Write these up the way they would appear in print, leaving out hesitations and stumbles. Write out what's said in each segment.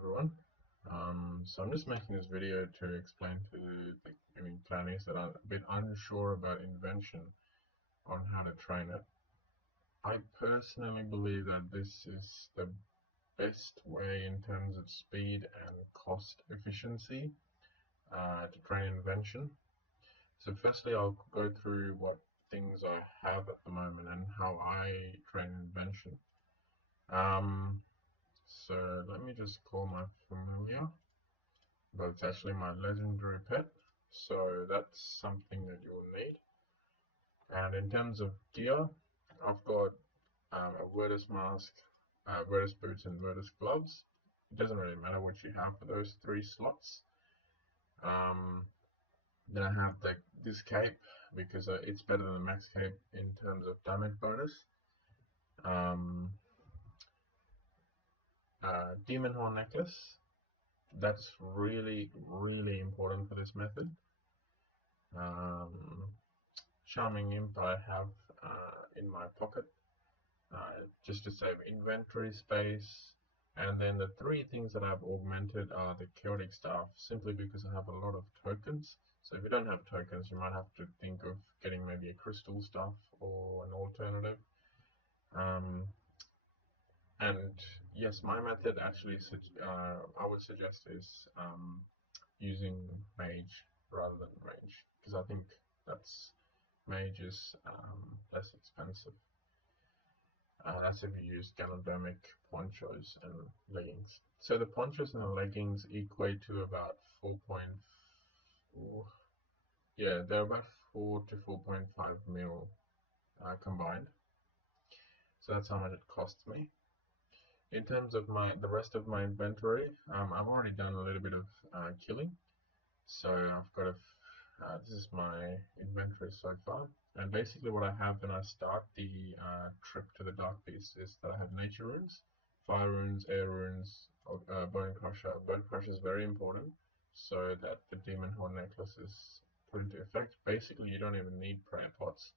everyone. So I'm just making this video to explain to the gaming planners that are a bit unsure about Invention on how to train it. I personally believe that this is the best way in terms of speed and cost efficiency to train Invention. So firstly, I'll go through what things I have at the moment and how I train Invention. So let me just call my familiar, but it's actually my legendary pet. So that's something that you will need. And in terms of gear, I've got a Virtus mask, Virtus boots, and Virtus gloves. It doesn't really matter what you have for those three slots. Then I have this cape because it's better than the max cape in terms of damage bonus. Demon Horn necklace. That's really, really important for this method. Charming Imp I have in my pocket just to save inventory space. And then the three things that I've augmented are the chaotic staff, simply because I have a lot of tokens. So if you don't have tokens, you might have to think of getting maybe a crystal staff or an alternative. And yes, my method actually I would suggest is using mage rather than range, because I think mage is less expensive. That's if you use ganodermic ponchos and leggings. So the ponchos and the leggings equate to about 4.4, yeah, they're about 4 to 4.5 mil combined. So that's how much it costs me. In terms of the rest of my inventory, I've already done a little bit of killing. So I've got this is my inventory so far. And basically what I have when I start the trip to the Dark Beast is that I have nature runes, fire runes, air runes, bone crusher. Bone crusher is very important so that the demon horn necklace is put into effect. Basically you don't even need prayer pots.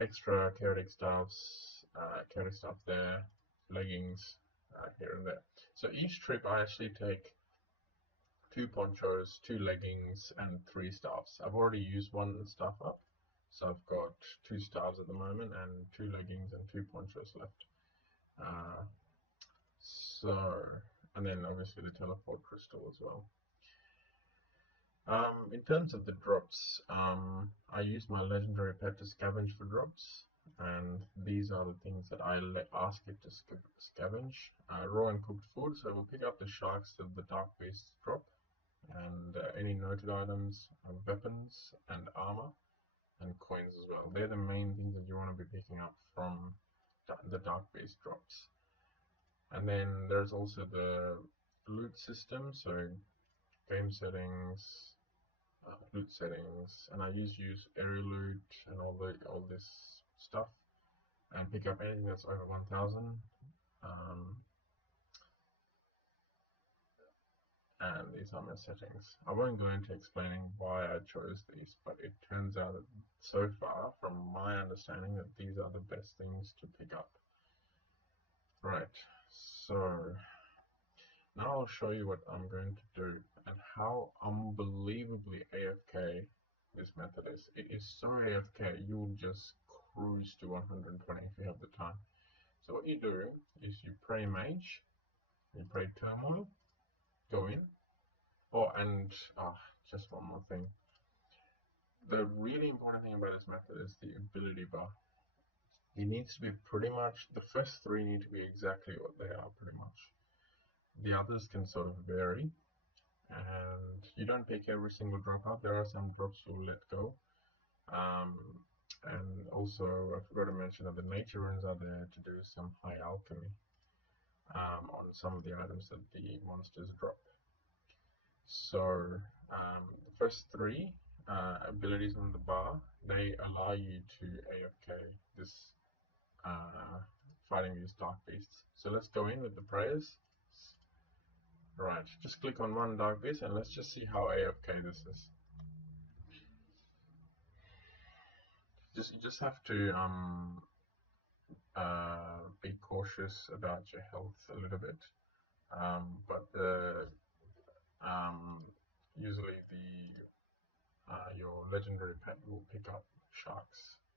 Extra chaotic staff there, leggings here and there. So each trip I actually take 2 ponchos, 2 leggings, and 3 staffs. I've already used one staff up, so I've got 2 staffs at the moment and 2 leggings and 2 ponchos left. And then obviously the teleport crystal as well. In terms of the drops, I use my legendary pet to scavenge for drops, and these are the things that I ask it to scavenge. Raw and cooked food, so we'll pick up the sharks that the Dark Beasts drop, and any noted items, weapons, and armor, and coins as well. They're the main things that you want to be picking up from the Dark Beast drops. And then there's also the loot system, so game settings, loot settings, and I use area loot and all this stuff, and pick up anything that's over 1000. And these are my settings. I won't go into explaining why I chose these, but it turns out that so far, from my understanding, that these are the best things to pick up. Right, so now I'll show you what I'm going to do and how unbelievably AFK this method is. It is so AFK, you'll just cruise to 120 if you have the time. So what you do is you pray mage, you pray turmoil, go in. Oh, and just one more thing. The really important thing about this method is the ability bar. It needs to be pretty much, the first 3 need to be exactly what they are pretty much. The others can sort of vary, and you don't pick every single drop up. There are some drops you'll let go. And also, I forgot to mention that the nature runes are there to do some high alchemy on some of the items that the monsters drop. So the first 3 abilities on the bar, they allow you to AFK this fighting these Dark Beasts. So let's go in with the prayers. Right, just click on one Dark Beast and let's just see how AFK this is. You just have to be cautious about your health a little bit. But usually your legendary pet will pick up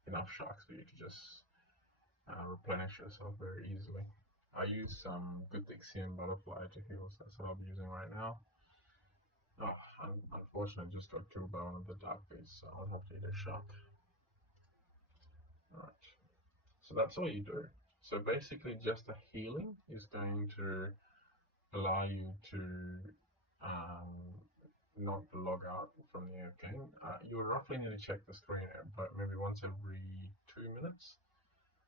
enough sharks for you to just replenish yourself very easily. I use some good Dixian butterfly to heal, so that's what I'll be using right now. Oh, unfortunately, just got killed by one of the dark beasts, so I'll have to eat a shark. Alright, so that's all you do. So basically, just the healing is going to allow you to not log out from the game. You roughly need to check the screen but maybe once every 2 minutes.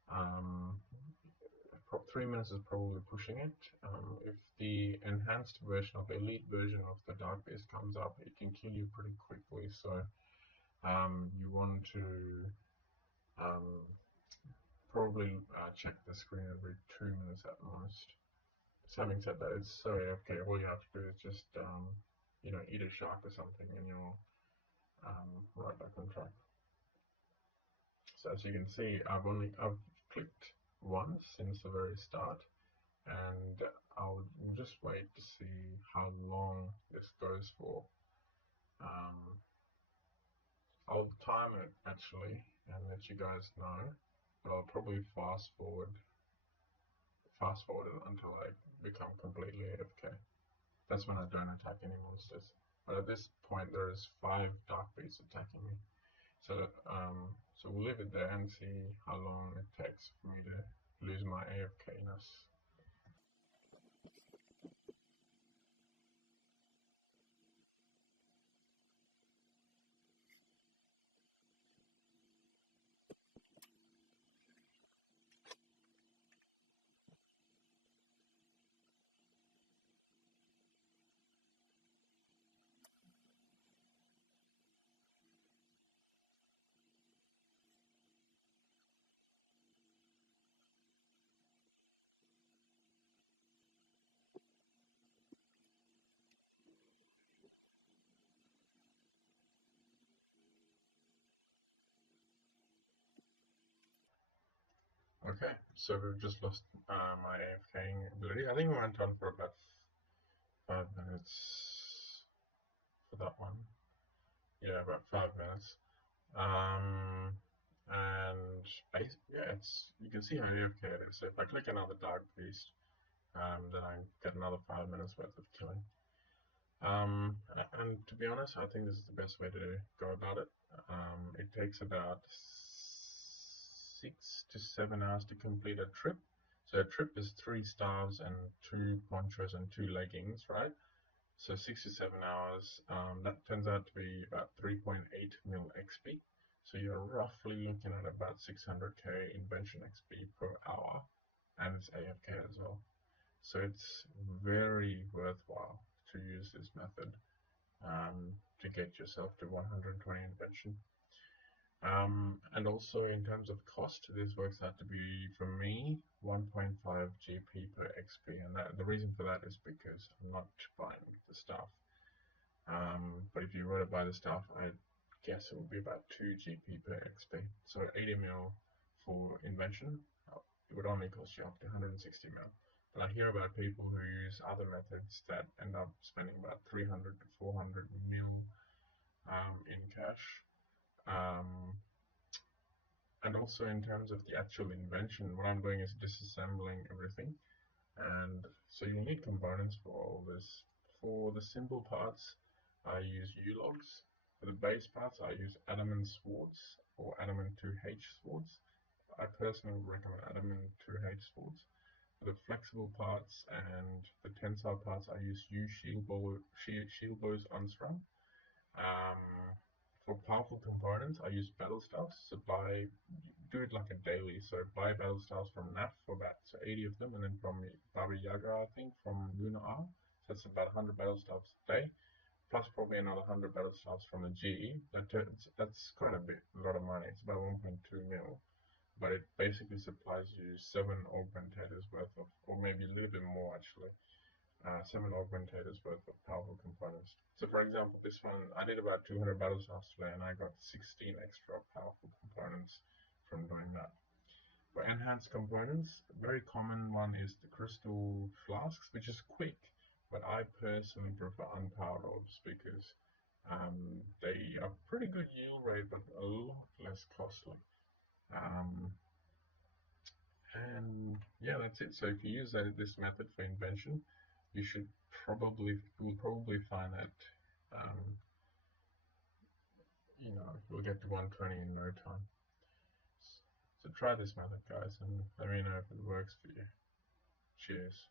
Um, 3 minutes is probably pushing it. If the enhanced version of the elite version of the dark beast comes up, it can kill you pretty quickly. So you want to um, probably check the screen every 2 minutes at most. So having said that, it's so AFK. All you have to do is just eat a shark or something, and you're right back on track. So as you can see, I've clicked once since the very start, and I'll just wait to see how long this goes for. I'll time it actually and let you guys know, but I'll probably fast forward it until I become completely AFK. That's when I don't attack any monsters. But at this point, there's 5 dark beasts attacking me. So we'll leave it there and see how long it takes for me to lose my AFK-ness. Okay, so we've just lost my AFKing ability. I think we went on for about 5 minutes for that one. Yeah, about 5 minutes. And yeah, you can see how AFK it is. So if I click another dark beast, then I get another 5 minutes worth of killing. And to be honest, I think this is the best way to go about it. It takes about 6 to 7 hours to complete a trip. So a trip is 3 stars and 2 ponchos and 2 leggings, right? So 6 to 7 hours. That turns out to be about 3.8 mil XP. So you're roughly looking at about 600k invention XP per hour, and it's AFK as well. So it's very worthwhile to use this method to get yourself to 120 invention. And also in terms of cost, this works out to be, for me, 1.5 GP per XP. And the reason for that is because I'm not buying the stuff. But if you were to buy the stuff, I guess it would be about 2 GP per XP. So 80 mil for invention, it would only cost you up to 160 mil. But I hear about people who use other methods that end up spending about 300 to 400 mil in cash. And also in terms of the actual invention, what I'm doing is disassembling everything. And so you need components for all this. For the simple parts, I use U-logs. For the base parts, I use adamant swords or adamant 2H swords. I personally recommend adamant 2H swords. For the flexible parts and the tensile parts, I use shield bows unstrung. For powerful components, I use battle staffs. Do it like a daily. So buy battle staffs from NAF for about 80 of them, and then from Baba Yaga, I think, from Luna R. So that's about 100 battle staffs a day, plus probably another 100 battle staffs from the GE. That's quite a lot of money. It's about 1.2 mil. But it basically supplies you 7 augmentators worth of, or maybe a little bit more actually, 7 augmentators worth of powerful components. So for example, this one, I did about 200 battle stars today and I got 16 extra powerful components from doing that. For enhanced components, a very common one is the crystal flasks, which is quick, but I personally prefer unpowered orbs because they are pretty good yield rate, but a lot less costly. And yeah, that's it. So if you use this method for invention, you'll probably find that um, you'll get to 120 in no time. So try this method, guys, and let me know if it works for you. Cheers.